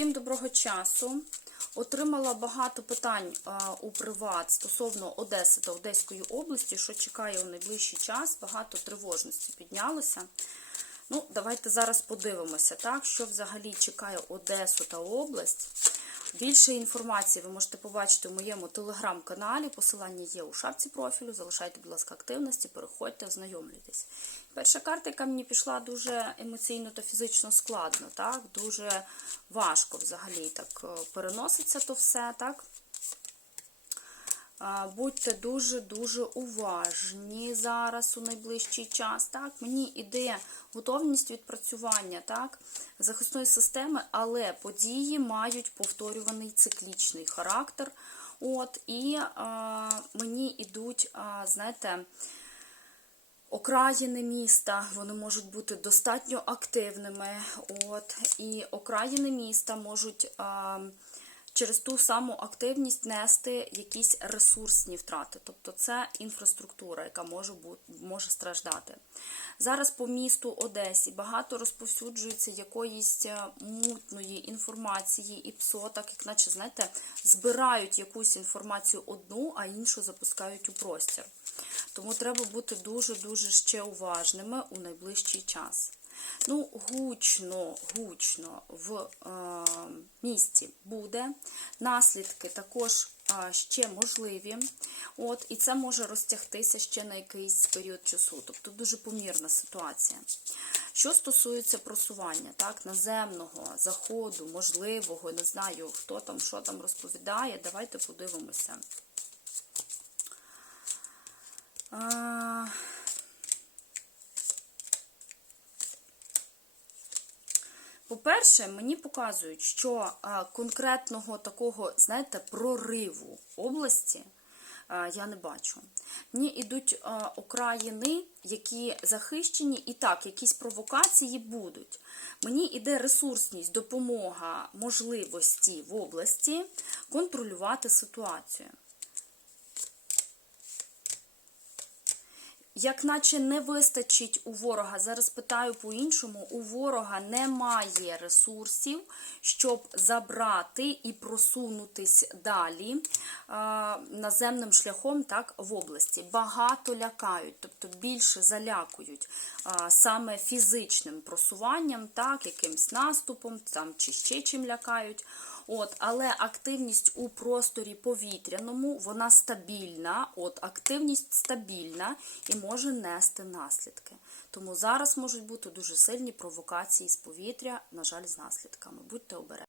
Всім доброго часу. Отримала багато питань а, у приват стосовно Одеси та Одеської області, що чекає у найближчий час. Багато тривожності піднялося. Ну, давайте зараз подивимося, так, що взагалі чекає Одесу та область. Більше інформації ви можете побачити у моєму телеграм-каналі. Посилання є у шапці профілю. Залишайте, будь ласка, активності, переходьте, ознайомлюйтесь. Перша карта, яка мені пішла дуже емоційно та фізично складно, так, дуже важко взагалі так е, переноситься то все, так. Будьте дуже-дуже уважні зараз у найближчий час. Так, мені іде готовність відпрацювання так, захисної системи, але події мають повторюваний циклічний характер. От, І а, мені йдуть, знаєте, Окраїни міста вони можуть бути достатньо активними. От, І окраїни міста можуть а, через ту саму активність нести якісь ресурсні втрати. Тобто це інфраструктура, яка може бути, може страждати. Зараз по місту Одесі багато розповсюджується якоїсь мутної інформації і ПСО, так як наче, знаєте, збирають якусь інформацію одну, а іншу запускають у простір. Тому треба бути дуже-дуже ще уважними у найближчий час. Ну, гучно, гучно в е, місті буде. Наслідки також е, ще можливі. От, І це може розтягтися ще на якийсь період часу. Тобто дуже помірна ситуація. Що стосується просування, так, наземного, заходу, можливого, не знаю, хто там, що там розповідає, давайте подивимося. А... По-перше, мені показують, що конкретного такого, знаєте, прориву області я не бачу. Мені йдуть окраїни, які захищені, і так, якісь провокації будуть. Мені йде ресурсність, допомога, можливості в області контролювати ситуацію. Як наче не вистачить у ворога, зараз питаю по-іншому, у ворога немає ресурсів, щоб забрати і просунутись далі наземним шляхом так, в області. Багато лякають, тобто більше залякують саме фізичним просуванням, так, якимсь наступом там, чи ще чим лякають. От, Але активність у просторі повітряному, вона стабільна, от, активність стабільна і може нести наслідки. Тому зараз можуть бути дуже сильні провокації з повітря, на жаль, з наслідками. Будьте обережні.